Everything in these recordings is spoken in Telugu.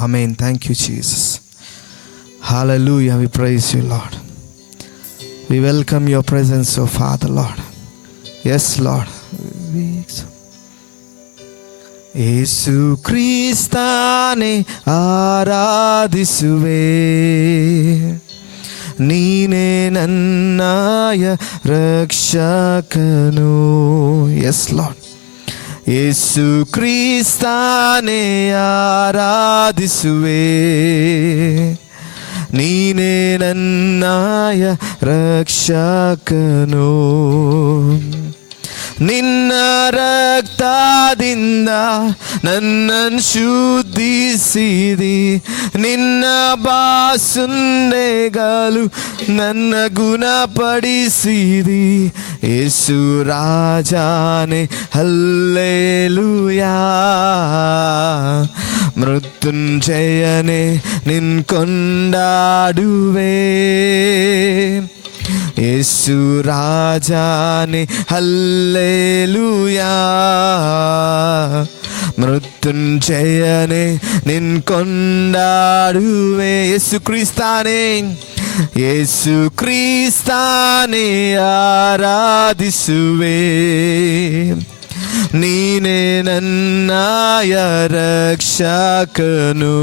Amen. Thank you, Jesus. Hallelujah. We praise you, Lord. We welcome your presence, oh Father, Lord. Yes, Lord. యేసు క్రీస్తానే ఆరాధిಸುವೆ, ನೀನೇ ನನ್ನಾಯ ರಕ್ಷಕನು. Yes, Lord. యేసు క్రీస్తానే ఆరాధిಸುವೆ, ನೀನೇ ನನ್ನಾಯ ರಕ್ಷಕನು. ನಿನ್ನ ರಕ್ತದಿಂದ ನನ್ನನ್ನು ಶುದ್ಧಿಸಿದಿ, ನಿನ್ನ ಬಾಸುಂಡೆಗಳು ನನ್ನ ಗುಣಪಡಿಸಿದಿ. ಯೇಸು ರಾಜಾನೇ ಹಲ್ಲೆಲೂಯಾ, ಮೃತ್ಯುಂಜಯನೇ ನಿನ್ ಕೊಂಡಾಡುವೆ. యేసు రాజాని హల్లెలూయా, మృత్యుంజయనే నిన్ కొండాడువే. యేసు క్రీస్తానే, యేసు క్రీస్తానే ఆరాధిಸುವೆ, ನೀನೇ ನನ್ನಾಯ ರಕ್ಷಕನು.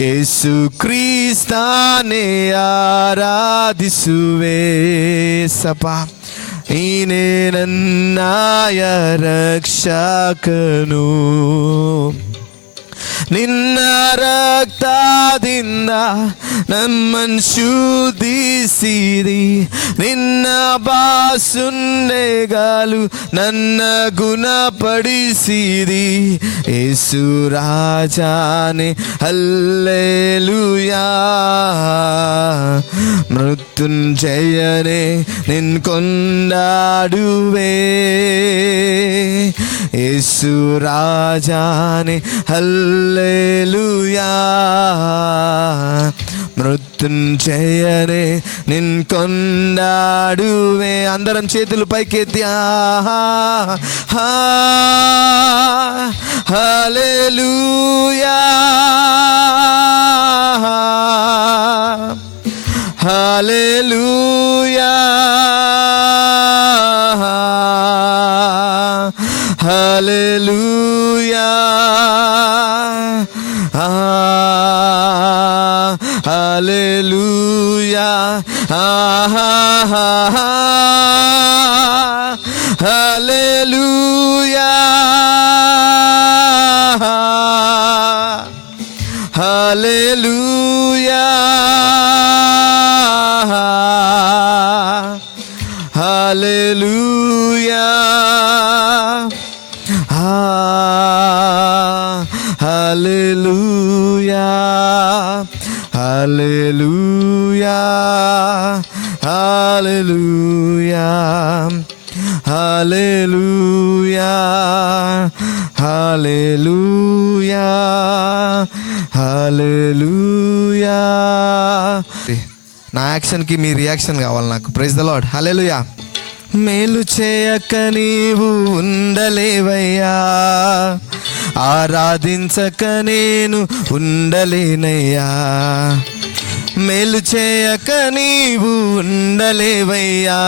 యేసు క్రీస్తానే ఆరాధిಸುವೆ సపా, ನೀನೇ ನನ್ನಾಯ ರಕ್ಷಕನು. ನಿನ್ನ ರಕ್ತದಿಂದ ನಮ್ಮನ್ನು ಶುದ್ಧಿಸಿದಿ, ನಿನ್ನ ಬಾಸುಂಡೆಗಳು ನನ್ನ ಗುಣಪಡಿಸಿದಿ. యేసు రాజానే హల్లెలూయా, మృత్యుంజయనే నిన్ కొండాడువే. యేసు రాజానే హల్లెలూయా, మృత్యుంజయనే నిన్ కొండాడువే. అందరం చేతులు పైకెత్తి హల్లెలూయా, హల్లెలూయా, హల్లెలూయా, హల్లెలూయా, హల్లెలూయా, హల్లెలూయా, హల్లెలూయా, హల్లెలూయా, హల్లెలూయా, హల్లెలూయా, హల్లెలూయా, హల్లెలూయా, హల్లెలూయా. నా యాక్షన్కి మీ రియాక్షన్ కావాలి నాకు. Praise the Lord. హల్లెలూయా. మేలు చేయక నీవు ఉండలేవయ్యా, ఆరాధించక నేను ఉండలేనయ్యా. మేలు చేయక నీవు ఉండలేవయ్యా,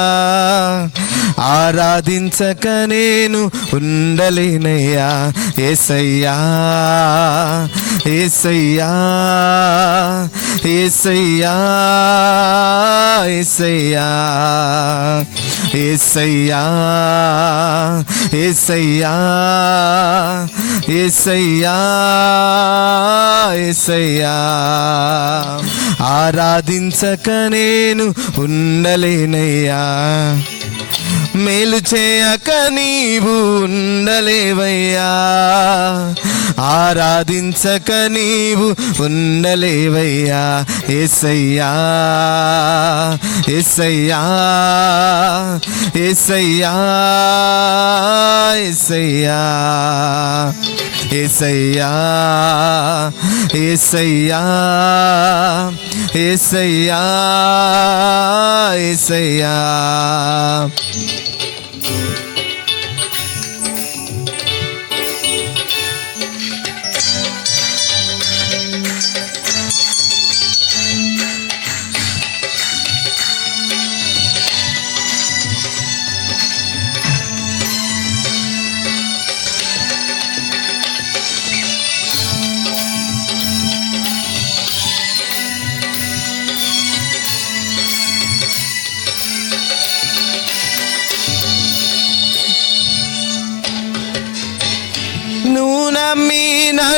ఆరాధించక నేను ఉండలేనయ్యా. యేసయ్యా, యేసయ్యా, యేసయ్యా, యేసయ్యా, యేసయ్యా, యేసయ్యా, యేసయ్యా, యేసయ్యా. ఆరాధించక నేను ఉండలేనయ్యా, మేలు చేయక నీవు ఉండలేవయ్యా, ఆరాధించక నీవు ఉండలేవయ్యా. యేసయ్యా, యేసయ్యా, యేసయ్యా, యేసయ్యా, యేసయ్యా, యేసయ్యా, యేసయ్యా, యేసయ్యా.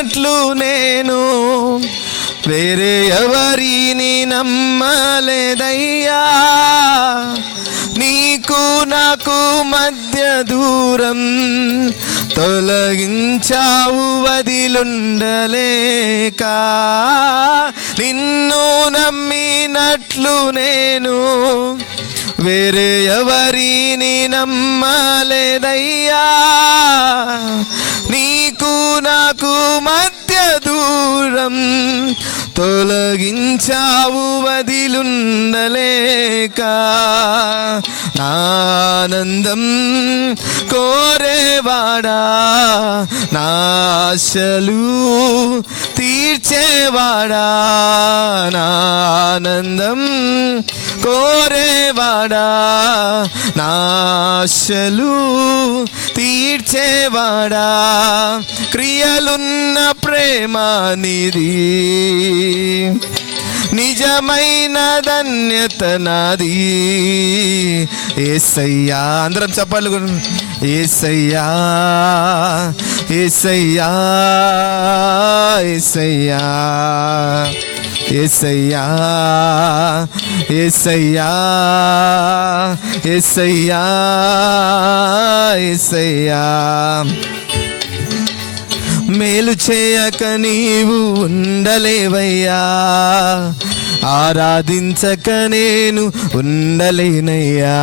నమ్మినట్లు నేను వేరే ఎవరిని నమ్మలేదయ్యా. నీకు నాకు మధ్య దూరం తొలగించావు వదిలుండలేక. నిన్ను నమ్మినట్లు నేను వేరే ఎవరిని నమ్మలేదయ్యా. నీకు నాకు మధ్య దూరం తొలగించావు వదిలుండలేక. ఆనందం కోరేవాడా, నాశలు తీర్చేవాడా, ఆనందం కోరేవాడా, నాశలు తీర్చేవాడా. క్రియలున్న ప్రేమ నిధి, నిజమైన ధన్యత నాది. యేసయ్యా, అందరం చెప్పాలి. యేసయ్యా, యేసయ్యా, యేసయ్యా, యేసయ్యా, యేసయ్యా, యేసయ్యా, యేసయ్యా. మేలు చేయక నీవు ఉండలేవయ్యా, ఆరాధించక నేను ఉండలేనయ్యా.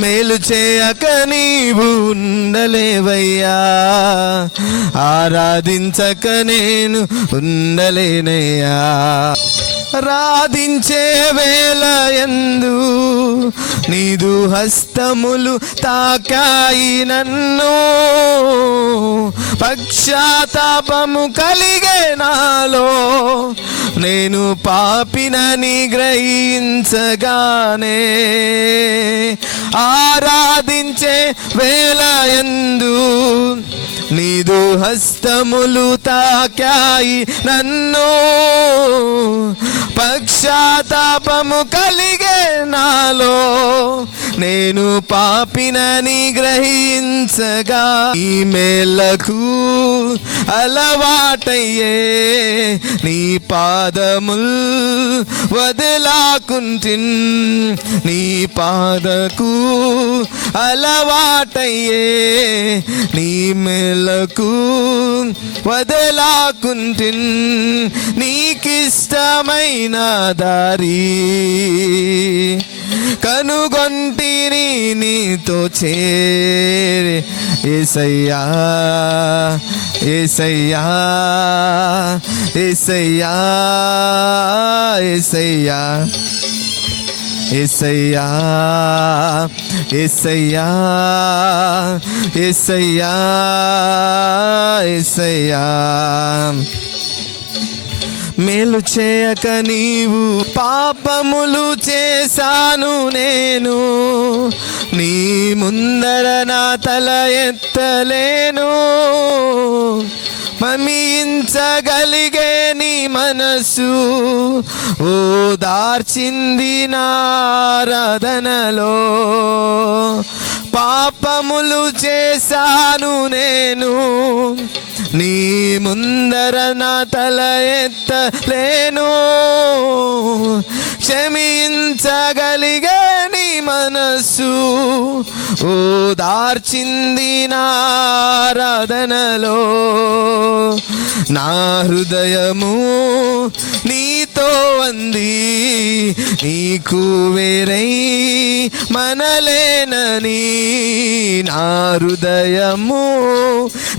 మేలు చేయక నీవు ఉండలేవయ్యా, ఆరాధించక నేను ఉండలేనయ్యా. రాధించే వేళ యందు నీదు హస్తములు తాకాయి నన్ను. పశ్చాత్తాపము కలిగే నాలో, నేను పాపినని గ్రహించగానే. ఆరాధించే వేళ యందు నీదు హస్తములు తాకాయి నన్ను. పశ్చాత్తాపము కలిగే నాలో, నేను పాపినని గ్రహించగా. ఈ మేలకు అలవాటయ్యే నీ పాదముల్ వదలాకుంటిన్. నీ పాదకు అలవాటయ్యే నీ మేలకు వదలాకుంటిన్. నీకిష్టమైన దారి కనుగొంటిని నీతో చేరే. యేసయ్యా, యేసయ్యా, యేసయ్యా, యేసయ్యా, యేసయ్యా, యేసయ్యా, యేసయ్యా, యేసయ్యా. మేలు చేయక నీవు పాపములు చేశాను నేను. నీ ముందర నా తల ఎత్తలేను. మమించగలిగే నీ మనసు ఓదార్చింది నారాధనలో. పాపములు చేశాను నేను, నీ ముందర నా తల ఎత్తలేను. క్షమించగలిగే నీ మనసు ఓదార్చింది నారాధనలో. నా హృదయము నీతో అంది, నీకు వేరై మనలేనని. నా హృదయము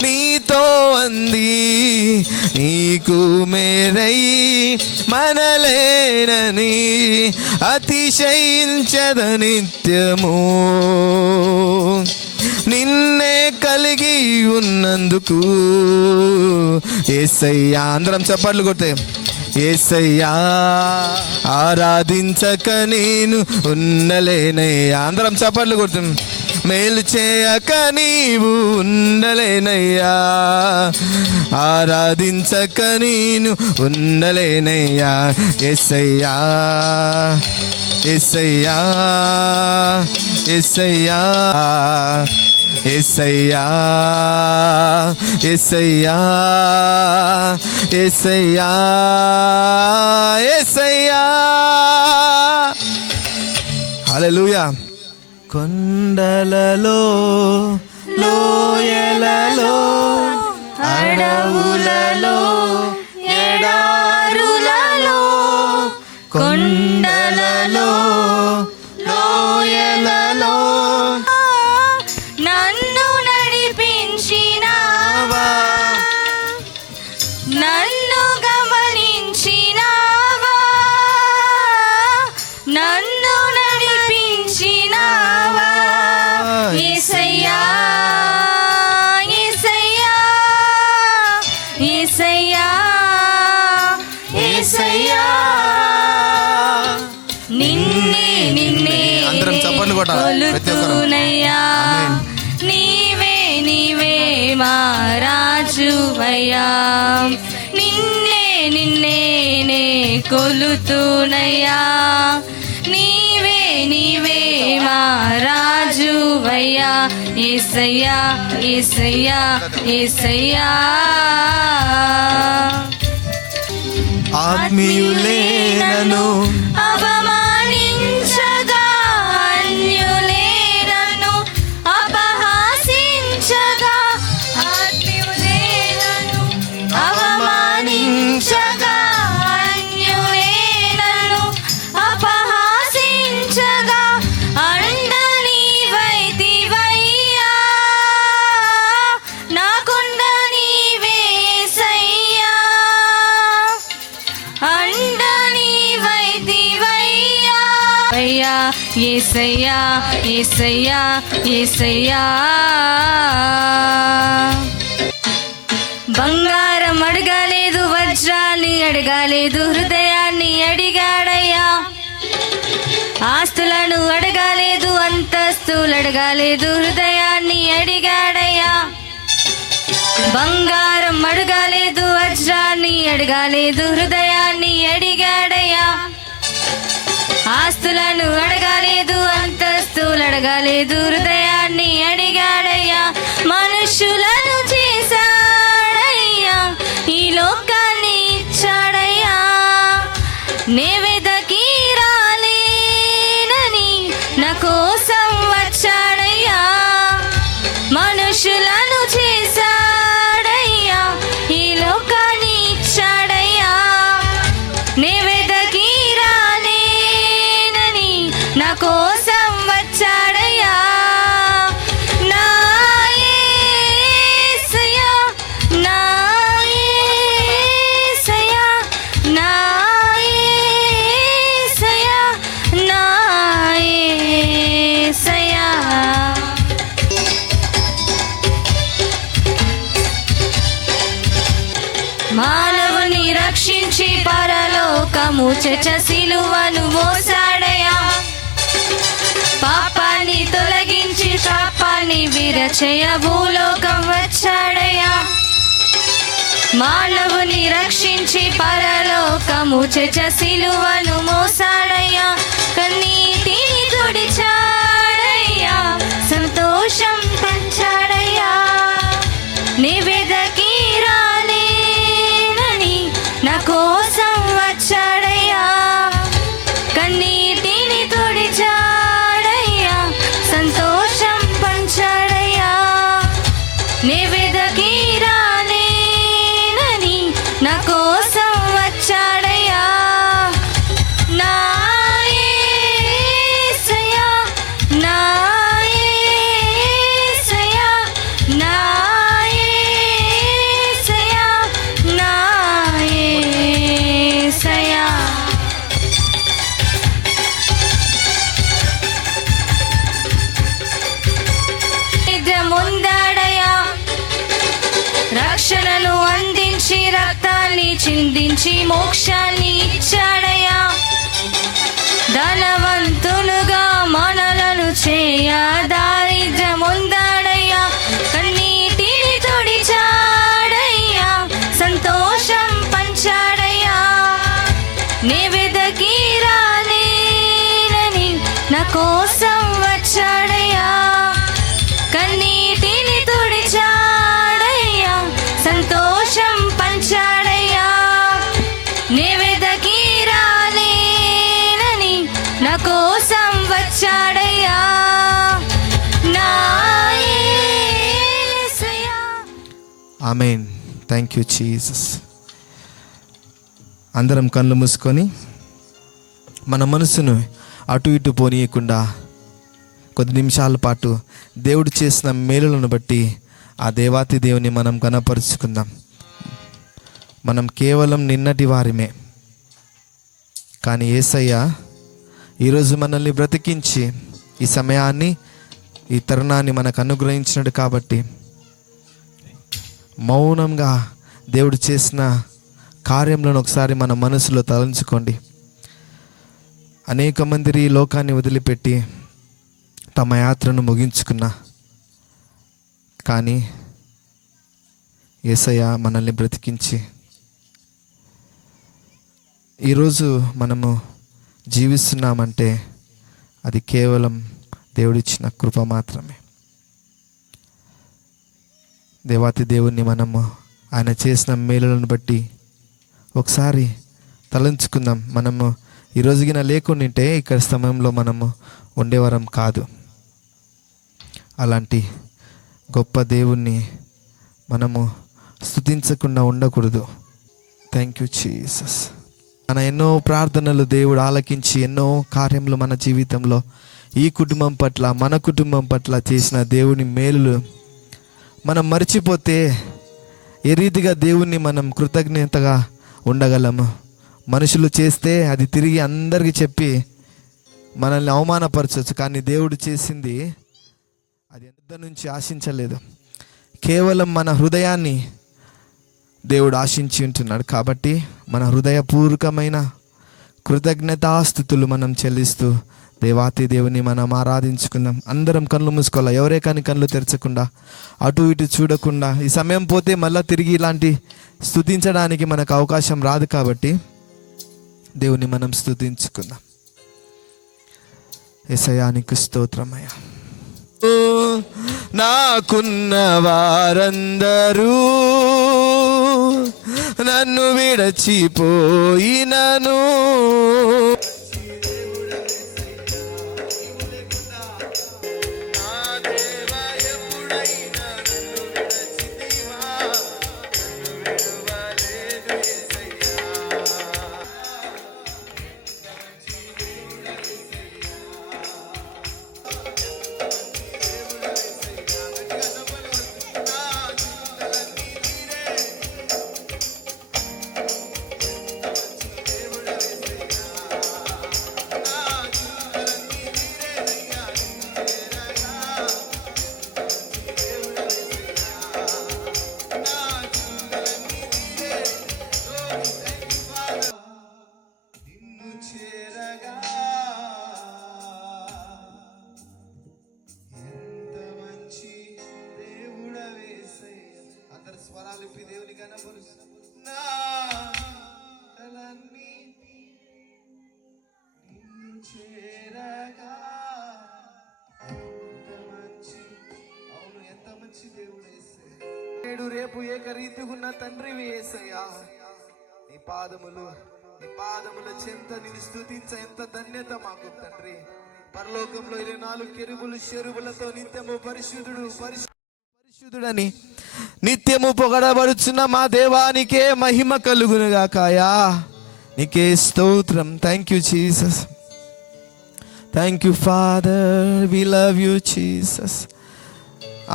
నీతో అంది, నీకు మేరై మనలేనని. అతిశయించద నిత్యము నిన్నే కలిగి ఉన్నందుకు. యేసయ్యా, అందరం చప్పట్లు కొట్టే. యేసయ్యా, ఆరాధించక నేను ఉండలేనయ్యా. అందరం చప్పట్లు కొడుతాం. మేలు చేయక నీవు ఉండలేనయ్యా, ఆరాధించక నేను ఉండలేనయ్యా. యేసయ్యా, యేసయ్యా, యేసయ్యా, యేసయ్యా యేసయ్యా యేసయ్యా యేసయ్యా. హల్లెలూయా. కొండలలో లోయలలో అడవులలో ఎడారులలో కొండలలో లోయలలో నన్ను నడిపించినావా, నన్ను గమనించినావా, నన్ను నడిపించినావా. యేసయ్యా యేసయ్యా యేసయ్యా యేసయ్యా. నిన్నే నిన్నే అందరం చప్పట్లు కొలుతునయ్యా, నీవే నీవే మా రాజువయ్యా. నిన్నే నిన్నే నే కొలుతునయ్యా, నీవే నీవే మా రాజువయ్యా. యేసయ్యా యేసయ్యా యేసయ్యా. ఆత్మీయులే నన్ను అవమానించగా, అన్యులే నన్ను అపహాసించగా, ఆత్మీయులే నన్ను అవమానించగా, అన్యులే నన్ను అపహాసించగా, అండ నీవైతివయ్యా, నాకుండ నీవేసయ్యా, అండ నీవైతివయ్యా. యేసయ్యా యేసయ్యా యేసయ్యా. బంగారం అడగలేదు, వజ్రాన్ని అడగలేదు, హృదయాన్ని అడిగాడయ్యా. ఆస్తులను అడగలేదు, అంతస్తులు అడగలేదు, హృదయాన్ని అడిగాడయ్యా. బంగారం అడగలేదు, వజ్రాన్ని అడగలేదు, హృదయాన్ని అడిగాడయ్యా. ఆస్తులను అడగలేదు, అంతస్తులు అడగలేదు, హృదయాన్ని అడిగాడయ్యా. మనుషులను చేశాడయ్యా, ఈ లోకాన్ని ఇచ్చాడయ్యా. నేవెదకి రాలేనని నా కోసం వచ్చాడయ్యా. మనుషులను చేశాడయ్యా, ఈ లోకాన్ని ఇచ్చాడయ్యా. నేవెదకి రాలేనని నా కోసం వచ్చాడయ్యా. నా యేసయ్యా నా యేసయ్యా నా యేసయ్యా నా యేసయ్యా. మానవుని రక్షించి పరలోకము చేర్చ సిలువను మోసాడయ్యా. పాపాన్ని తొలగించి శాపాన్ని విరచయ భూలోకం వచ్చాడయ్యా. మానవుని రక్షించి పరలోకము చేర్చ సిలువను మోసాడయ్యా. కన్నీటిని తుడిచాడయ్యా, సంతోషం పంచాడయ్యా. నివేదకి రాలేనని నా కోసం వచ్చాడయ్యా. కన్నీటిని తుడిచాడయ్యా, సంతోషం పంచాడయ్యా. నివేదకి రాలేనని నా కోసం వచ్చాడయ్యా. నా యేసయ్యా నా యేసయ్యా నా యేసయ్యా నా యేసయ్యా. ముందాడయ్యా, రక్షణను అందించి రక్తాన్ని చిందించి మోక్షాన్ని ఇచ్చాడయ్యా. ధనవంతులుగా మనలను చేయ దారిద్ర్యముందాడయ్యా. కన్నీటిని తుడిచాడయ్యా, సంతోషం పంచాడయ్యా. నివేదకి రాలేనని నా కోసం వచ్చాడయ్యా. కన్నీ ఆమేన్. Thank you Jesus. అందరం కళ్ళు మూసుకొని మన మనసును అటు ఇటు పోనీయకుండా కొద్ది నిమిషాల పాటు దేవుడు చేసిన మేలులను బట్టి ఆ దేవాతి దేవుని మనం గణపరుచుకుందాం. మనం కేవలం నిన్నటి వారిమే, కానీ యేసయ్య ఈరోజు మనల్ని బ్రతికించి ఈ సమయాన్ని, ఈ తరుణాన్ని మనకు అనుగ్రహించినాడు. కాబట్టి మౌనంగా దేవుడు చేసిన కార్యంలో ఒకసారి మన మనసులో తలంచుకోండి. అనేక మంది ఈ లోకాన్ని వదిలిపెట్టి తమ యాత్రను ముగించుకున్నా, కానీ యేసయ్య మనల్ని బ్రతికించి ఈరోజు మనము జీవిస్తున్నామంటే అది కేవలం దేవుడిచ్చిన కృప మాత్రమే. దేవాతి దేవుణ్ణి మనము ఆయన చేసిన మేలులను బట్టి ఒకసారి తలంచుకుందాం. మనము ఈరోజుగిన లేకుండింటే ఇక్కడ సమయంలో మనము ఉండేవారం కాదు. అలాంటి గొప్ప దేవుణ్ణి మనము స్తుతించకుండా ఉండకూడదు. Thank you Jesus. మన ఎన్నో ప్రార్థనలు దేవుడు ఆలకించి ఎన్నో కార్యములు మన జీవితంలో ఈ కుటుంబం పట్ల, మన కుటుంబం పట్ల చేసిన దేవుని మేలులు మనం మర్చిపోతే ఏ రీతిగా దేవుణ్ణి మనం కృతజ్ఞతగా ఉండగలము? మనుషులు చేస్తే అది తిరిగి అందరికీ చెప్పి మనల్ని అవమానపరచవచ్చు, కానీ దేవుడు చేసింది అది ఎంత నుంచి ఆశించలేదు. కేవలం మన హృదయాన్ని దేవుడు ఆశించి ఉంటున్నాడు. కాబట్టి మన హృదయపూర్వకమైన కృతజ్ఞతాస్థుతులు మనం చెల్లిస్తూ దేవాతి దేవుని మనం ఆరాధించుకుందాం. అందరం కళ్ళు మూసుకోవాలి. ఎవరే కానీ కళ్ళు తెరచకుండా, అటు ఇటు చూడకుండా. ఈ సమయం పోతే మళ్ళీ తిరిగి ఇలాంటి స్తుతించడానికి మనకు అవకాశం రాదు. కాబట్టి దేవుని మనం స్తుతించుకుందాం. యేసయ్యా నీకు స్తోత్రమయ్యా. నాకున్న వారందరూ నన్ను విడచిపోయినను, స్వరాలిపి దేవుని కనపరుస్తూ నా తలన్నీ నిన్ను చేరగా. ఎంత మంచి, అవును ఎంత మంచి దేవుడు యేసయ్య. నేడు రేపు ఏకరీతిగా ఉన్న తండ్రివి యేసయ్యా. నీ పాదముల చెంత నిన్ను స్తుతించ ఎంత ధన్యత మాకు తండ్రి. పరలోకంలో 24 కెరూబులు షెరూబులతో నిత్యము పరిశుద్ధుడు పరిశుద్ధుడని నిత్యము పొగడబడుచున్న మా దేవానికే మహిమ కలుగునుగాకాయా. నీకే స్తోత్రం. Thank you Jesus. Thank you father. We love you Jesus.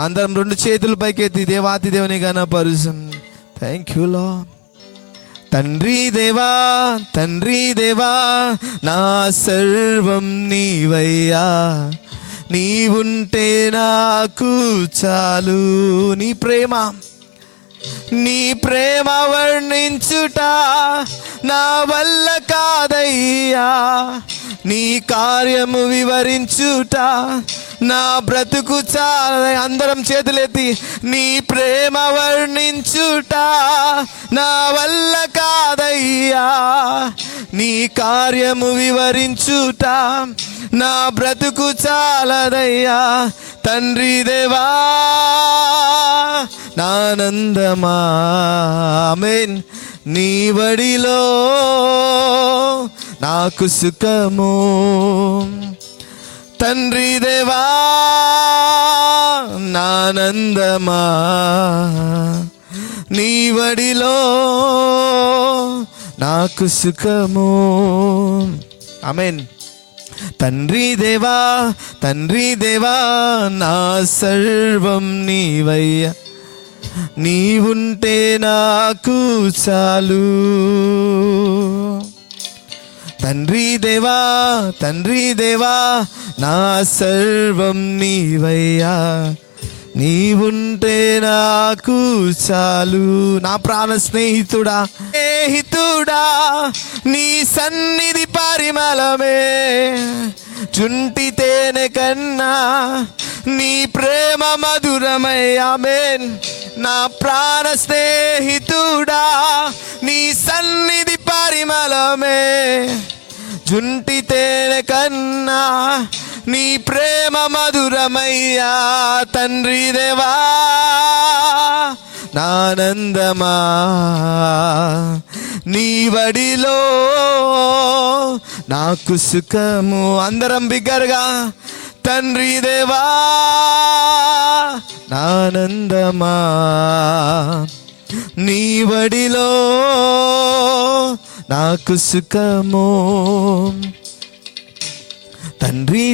అందరం 2 చేతులు పైకెత్తి దేవాతి దేవుని గణపరుచుం. Thank you lord. తండ్రి దేవా, తండ్రి దేవా, నా సర్వం నీవయ్యా. నీవుంటే నాకు చాలు. నీ ప్రేమ వర్ణించుట నా వల్ల కాదయ్యా. నీ కార్యము వివరించుట నా బ్రతుకు చాలా. అందరం చేతులెత్తి నీ ప్రేమ వర్ణించుట నా వల్ల కాదయ్యా. నీ కార్యము వివరించుట నా బ్రతుకు చాలదయ్యా. తండ్రి దేవా నానందమా, ఆమేన్. నీ వడిలో నాకు సుఖము. తండ్రి దేవా నానందమా, నీ వడిలో నాకు సుఖము. ఆమేన్. తండ్రి దేవా నా సర్వం నీవయ్యా, నీవుంటే నాకు చాలు. తండ్రి దేవా నా సర్వం నీవయ్యా, నీవుంటే నాకు చాలు. నా ప్రాణ స్నేహితుడా నీ సన్నిధి పరిమళమే, చుంటి తేనె కన్నా నీ ప్రేమ మధురమై. ఆమేన్. నా ప్రాణ స్నేహితుడా నీ సన్నిధి పరిమళమే, జుంటి తేనె కన్నా నీ ప్రేమ మధురమయ్యా. తండ్రి దేవా నానందమా, నీ వడిలో నాకు సుఖము. అందరం బిగ్గరగా తండ్రి దేవా నానందమా, నీ వడిలో నాకు సుఖము. తండ్రి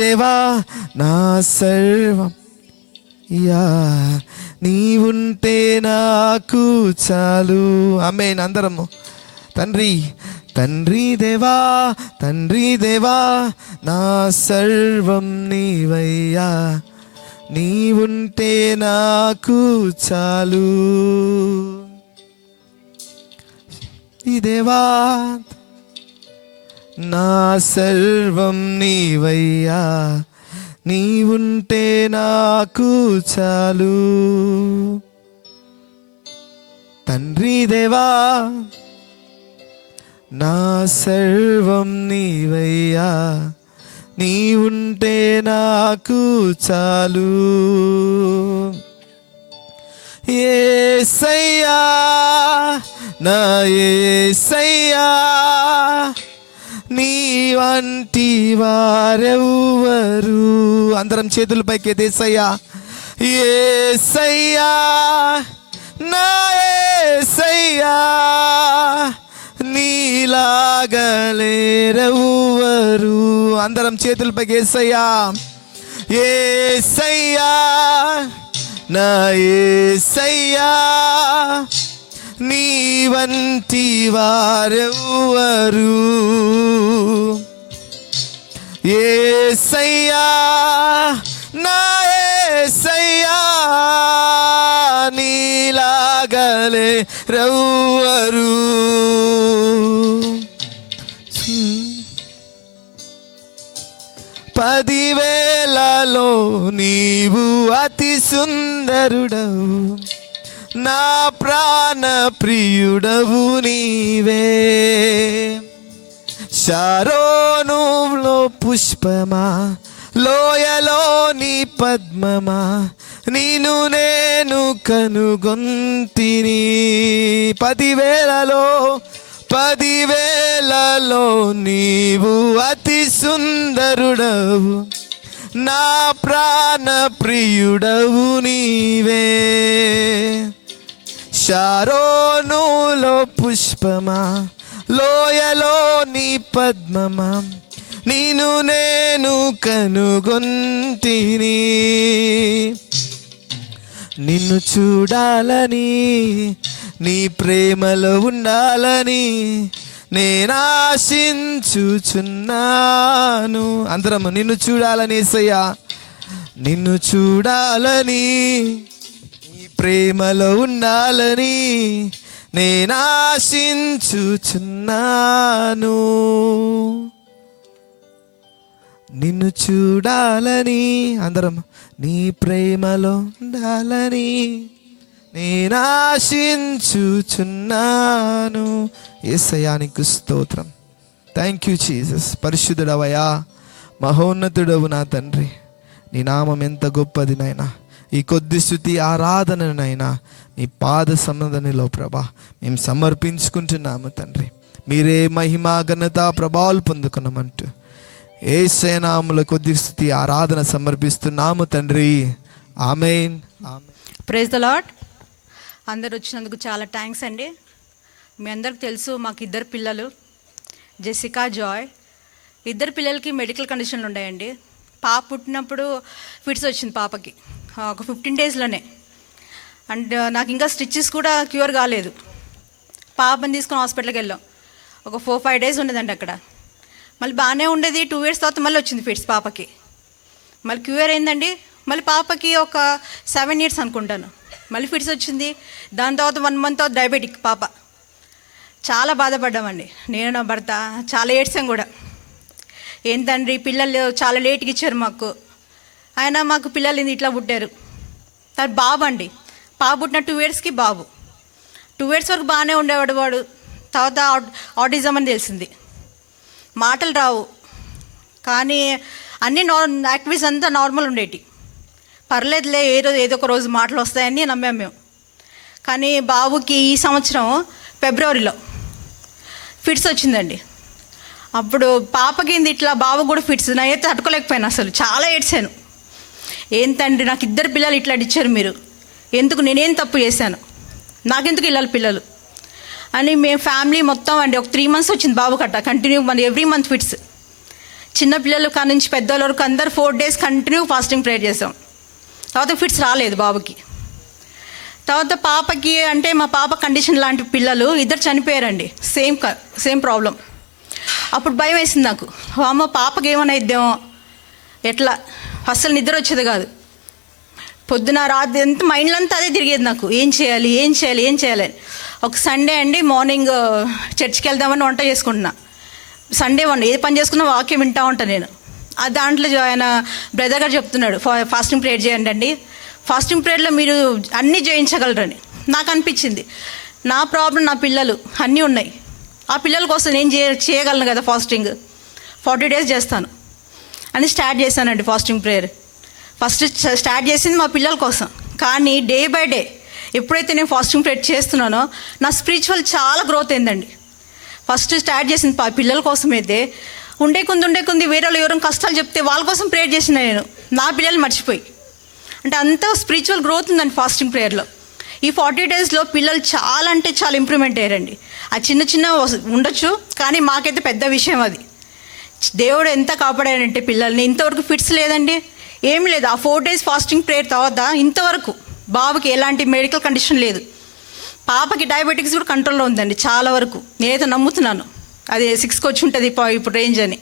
దేవా నా సర్వం యా, నీవుంటే నాకు చాలు. ఆమేన్. అందరము తండ్రి దేవా నా సర్వం నీవయ్యా, నీవుంటే నాకు చాలు. ఈ దేవా నా సర్వం నీవయ్యా, నీవుంటే నాకు చాలు. తండ్రి దేవా నా సర్వం నీవయ్యా, నీవుంటే నాకు చాలు. యేసయ్యా నా యేసయ్యా, నీ వంటి వారెవ్వరు. అందరం చేతుల పైకి యేసయ్యా, యేసయ్యా నా యేసయ్యా, నీలాగలేరెవ్వరు. అందరం చేతుల పైకి యేసయ్యా, యేసయ్యా నా యేసయ్యా, నీ వంటి వారెవ్వరు. యేసయ్యా నా యేసయ్యా, నీలాగలేరెవ్వరు. పదివేలలో నీవు అతి సుందరుడవు, నా ప్రాణ ప్రియుడవు నీవే. శారోనులో పుష్పమా, లోయలోని పద్మమా, నిన్ను నేను కనుగొంటిని. పదివేలలో నీవు అతి సుందరుడవు, నా ప్రాణ ప్రియుడవు నీవే. శారోనులో పుష్పమా, లోయలోని పద్మమా, నిన్ను నేను కనుగొంటిని. నిన్ను చూడాలని, నీ ప్రేమలో ఉండాలని నేనాశించుచున్నాను. అందరము నిన్ను చూడాలని యేసయ్యా, నిన్ను చూడాలని, నీ ప్రేమలో ఉండాలని నేనాశించుచున్నాను. నిన్ను చూడాలని, అందరం నీ ప్రేమలో ఉండాలని నేనాశించుచున్నాను. యేసయ్యా నీకు స్తోత్రం. Thank you Jesus. పరిశుద్ధుడవయ్యా, మహోన్నతుడవు నా తండ్రి, నీ నామం ఎంత గొప్పది నాయనా. ఈ కొద్ది స్తుతి ఆరాధననైనా నీ పాద సన్నదనిలో ప్రభా మేము సమర్పించుకుంటున్నాము తండ్రి. మీరే మహిమ ఘనత ప్రభావాలు పొందుకున్నామంటూ యేసయ్య నామములో కొద్ది స్తుతి ఆరాధన సమర్పిస్తున్నాము తండ్రి. ఆమేన్. Praise the Lord. అందరు వచ్చినందుకు చాలా థ్యాంక్స్ అండి. మీ అందరికి తెలుసు మాకు ఇద్దరు పిల్లలు, జెసికా, జాయ్. ఇద్దరు పిల్లలకి మెడికల్ కండిషన్లు ఉన్నాయండి. పాప పుట్టినప్పుడు ఫిట్స్ వచ్చింది పాపకి ఒక 15 డేస్లోనే. అండ్ నాకు ఇంకా స్టిచెస్ కూడా క్యూర్ కాలేదు. పాపని తీసుకొని హాస్పిటల్కి వెళ్ళాం. ఒక 4-5 డేస్ ఉండేదండి అక్కడ. మళ్ళీ బాగానే ఉండేది. 2 ఇయర్స్ తర్వాత మళ్ళీ వచ్చింది ఫిట్స్ పాపకి. మళ్ళీ క్యూర్ అయిందండి. మళ్ళీ పాపకి ఒక 7 ఇయర్స్ అనుకుంటాను మళ్ళీ ఫిట్స్ వచ్చింది. దాని తర్వాత 1 మంత్ తర్వాత డయాబెటిక్ పాప. చాలా బాధపడ్డామండి, నేను నా భర్త. చాలా ఏడ్చాం కూడా. ఏంటండ్రి పిల్లలు చాలా లేట్గా ఇచ్చారు మాకు, అయినా మాకు పిల్లలు ఇట్లా పుట్టారు. తను బాబు అండి. పాప పుట్టిన 2 ఇయర్స్కి బాబు. 2 ఇయర్స్ వరకు బాగానే ఉండేవాడు వాడు. తర్వాత ఆటిజం అని తెలిసింది. మాటలు రావు, కానీ అన్నీ యాక్టివిటీస్ అంతా నార్మల్ ఉండేటి. పర్లేదులే, ఏదో ఒక రోజు మాటలు వస్తాయని నమ్మాం మేము. కానీ బాబుకి ఈ సంవత్సరం ఫిబ్రవరిలో ఫిట్స్ వచ్చిందండి. అప్పుడు పాపకి ఇట్లా బాబు కూడా ఫిట్స్. నేనైతే తట్టుకోలేకపోయాను, అసలు చాలా ఏడ్చాను. ఏం తండ్రి, నాకు ఇద్దరు పిల్లలు ఇట్లా ఇచ్చారు మీరు, ఎందుకు, నేనేం తప్పు చేశాను, నాకెందుకు ఇళ్ళ పిల్లలు అని మేము ఫ్యామిలీ మొత్తం అండి ఒక 3 months వచ్చింది బాబు కట్ట కంటిన్యూ. మన ఎవ్రీ మంత్ ఫిట్స్. చిన్నపిల్లలు కాడ నుంచి పెద్దవాళ్ళ వరకు అందరు 4 days కంటిన్యూ ఫాస్టింగ్ ప్రేయర్ చేసాం. తర్వాత ఫిట్స్ రాలేదు బాబుకి. తర్వాత పాపకి అంటే మా పాప కండిషన్ లాంటి పిల్లలు ఇద్దరు చనిపోయారండి, సేమ్ ప్రాబ్లం. అప్పుడు భయం వేసింది నాకు, అమ్మ పాపకి ఏమైనా ఇద్దామో, ఎట్లా, అస్సలు నిద్ర వచ్చేది కాదు. పొద్దున రాత్రి ఎంత మైండ్లో అంతా అదే తిరిగేది నాకు, ఏం చేయాలి. ఒక సండే అండి మార్నింగ్ చర్చ్కి వెళ్దామని వంట చేసుకుంటున్నా. సండే ఏ పని చేసుకున్నా వాక్యం వింటా ఉంటాను నేను. ఆ దాంట్లో ఆయన బ్రదర్ గారు చెప్తున్నాడు, ఫాస్టింగ్ ప్రేయర్ చేయండి అండి, ఫాస్టింగ్ ప్రేయర్లో మీరు అన్నీ జయించగలరని నాకు అనిపించింది. నా ప్రాబ్లం నా పిల్లలు అన్నీ ఉన్నాయి, ఆ పిల్లల కోసం నేను చేయగలను కదా ఫాస్టింగ్, 40 days చేస్తాను అని స్టార్ట్ చేశానండి ఫాస్టింగ్ ప్రేయర్. ఫస్ట్ స్టార్ట్ చేసింది మా పిల్లల కోసం. కానీ డే బై డే ఎప్పుడైతే నేను ఫాస్టింగ్ ప్రేయర్ చేస్తున్నానో నా స్పిరిచువల్ చాలా గ్రోత్ అయిందండి. ఫస్ట్ స్టార్ట్ చేసింది పిల్లల కోసం అయితే ఉండే కొంది వేరే వాళ్ళు ఎవరైనా కష్టాలు చెప్తే వాళ్ళ కోసం ప్రేయర్ చేసిన నేను, నా పిల్లలు మర్చిపోయి. అంటే అంత స్పిరిచువల్ గ్రోత్ ఉందండి ఫాస్టింగ్ ప్రేయర్లో. ఈ 40 daysలో పిల్లలు చాలా అంటే చాలా ఇంప్రూవ్మెంట్ అయ్యారండి. ఆ చిన్న ఉండొచ్చు, కానీ మాకైతే పెద్ద విషయం అది. దేవుడు ఎంత కాపాడాడంటే పిల్లల్ని. ఇంతవరకు ఫిట్స్ లేదండి, ఏమి లేదు. ఆ 4 days ఫాస్టింగ్ ప్రేయర్ తర్వాత ఇంతవరకు బాబుకి ఎలాంటి మెడికల్ కండిషన్ లేదు. పాపకి డయాబెటిక్స్ కూడా కంట్రోల్లో ఉందండి చాలా వరకు. నేనైతే నమ్ముతున్నాను అది 6కి వచ్చి ఉంటుంది ఇప్పుడు రేంజ్ అని.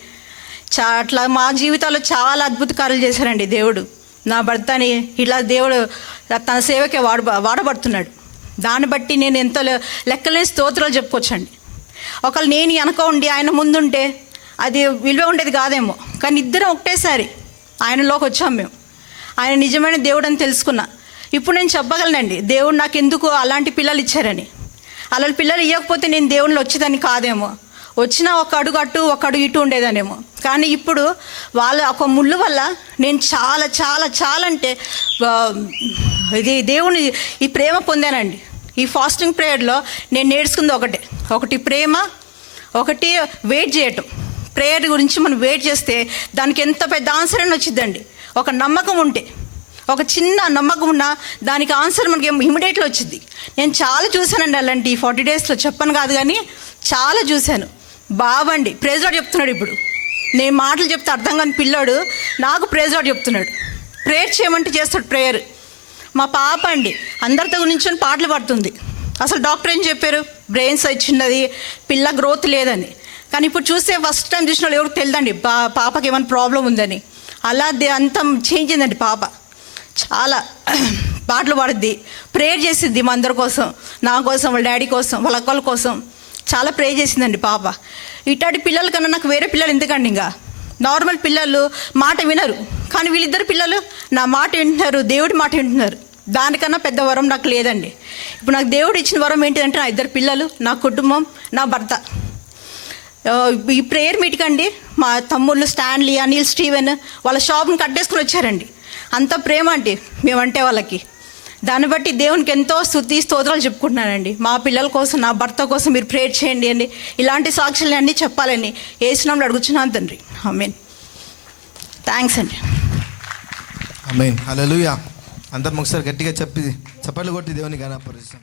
అట్లా మా జీవితాల్లో చాలా అద్భుత కార్యాలు చేశారండి దేవుడు. నా భర్తని ఇలా దేవుడు తన సేవకే వాడబడుతున్నాడు. దాన్ని బట్టి నేను ఎంతో లెక్కలేని స్తోత్రాలు చెప్పుకోవచ్చండి. ఒకవేళ నేను వెనక ఉండి ఆయన ముందుంటే అది విలువ ఉండేది కాదేమో. కానీ ఇద్దరం ఒకటేసారి ఆయనలోకి వచ్చాం మేము. ఆయన నిజమైన దేవుడు అని తెలుసుకున్నా. ఇప్పుడు నేను చెప్పగలనండి, దేవుడు నాకు ఎందుకు అలాంటి పిల్లలు ఇచ్చారని. అలాంటి పిల్లలు ఇవ్వకపోతే నేను దేవుళ్ళు వచ్చేదాన్ని కాదేమో, వచ్చినా ఒక అడుగు అటు ఒక అడుగు ఇటు ఉండేదానేమో. కానీ ఇప్పుడు వాళ్ళ ఒక ముళ్ళు వల్ల నేను చాలా చాలా చాలా అంటే ఇది దేవుని ఈ ప్రేమ పొందానండి. ఈ ఫాస్టింగ్ ప్రేయర్లో నేను నేర్చుకుంది ఒకటి ప్రేమ, ఒకటి వెయిట్ చేయటం. ప్రేయర్ గురించి మనం వెయిట్ చేస్తే దానికి ఎంత పెద్ద ఆన్సర్ అని వచ్చిందండి. ఒక నమ్మకం ఉంటే, ఒక చిన్న నమ్మకం ఉన్నా దానికి ఆన్సర్ మనకి ఇమీడియట్లో వచ్చింది. నేను చాలా చూశానండి అలాంటి 40 daysలో, చెప్పను కాదు కానీ చాలా చూశాను. బాబండి ప్రైజ్ లార్డ్ చెప్తున్నాడు. ఇప్పుడు నేను మాటలు చెప్తే అర్థం కాని పిల్లాడు నాకు ప్రైజ్ లార్డ్ చెప్తున్నాడు. ప్రేయర్ చేయమంటే చేస్తాడు ప్రేయర్. మా పాప అండి అందరితో నించొని పాటలు పాడుతుంది. అసలు డాక్టర్ ఏం చెప్పారు, బ్రెయిన్ సైజ్ చిన్నది, పిల్ల గ్రోత్ లేదని. కానీ ఇప్పుడు చూస్తే ఫస్ట్ టైం చూసిన వాళ్ళు ఎవరికి తెలియదండి పాపకి ఏమైనా ప్రాబ్లం ఉందని. అలా అంతా చేంజ్ అయిందండి. పాప చాలా పాటలు పాడుద్ది, ప్రేయర్ చేసిద్ది మా అందరి కోసం, నా కోసం, వాళ్ళ డాడీ కోసం, వాళ్ళ అక్కల కోసం చాలా ప్రే చేసిందండి పాప. ఇట్లాంటి పిల్లల కన్నా నాకు వేరే పిల్లలు ఎందుకండి, ఇంకా నార్మల్ పిల్లలు మాట వినరు, కానీ వీళ్ళిద్దరు పిల్లలు నా మాట వింటున్నారు, దేవుడి మాట వింటున్నారు. దానికన్నా పెద్ద వరం నాకు లేదండి. ఇప్పుడు నాకు దేవుడు ఇచ్చిన వరం ఏంటిదంటే నా 2 పిల్లలు, నా కుటుంబం, నా భర్త. ఈ ప్రేయర్ మీటింగ్ అండి మా తమ్ముళ్ళు స్టాన్లీ, అనిల్, స్టీవెన్ వాళ్ళ షాప్ని కట్టేసుకుని వచ్చారండి. అంత ప్రేమ అండి మేమంటే వాళ్ళకి. దాన్ని బట్టి దేవునికి ఎంతో స్తుతి స్తోత్రాలు చెప్పుకుంటున్నానండి. మా పిల్లల కోసం, నా భర్త కోసం మీరు ప్రేయర్ చేయండి అండి. ఇలాంటి సాక్షులు అన్నీ చెప్పాలని యేసునామములో అడుగుతున్నాను తండ్రి. ఆమేన్. థ్యాంక్స్ అండి. ఆమేన్. హల్లెలూయా. అందరం ఒకసారి గట్టిగా చప్పట్లు కొట్టి దేవుని ఘనపరుస్తాం.